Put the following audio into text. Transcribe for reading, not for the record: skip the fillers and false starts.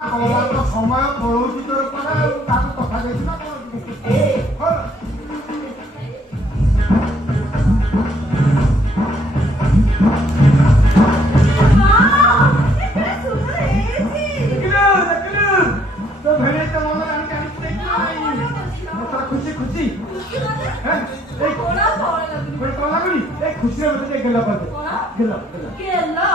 ସମୟ ପଳଉଛି ତୋର ପରେ ଆଉ ତାକୁ କଥା ଦେଇଛୁ ନା खुशी खुशी खुशी गेला गेला गेला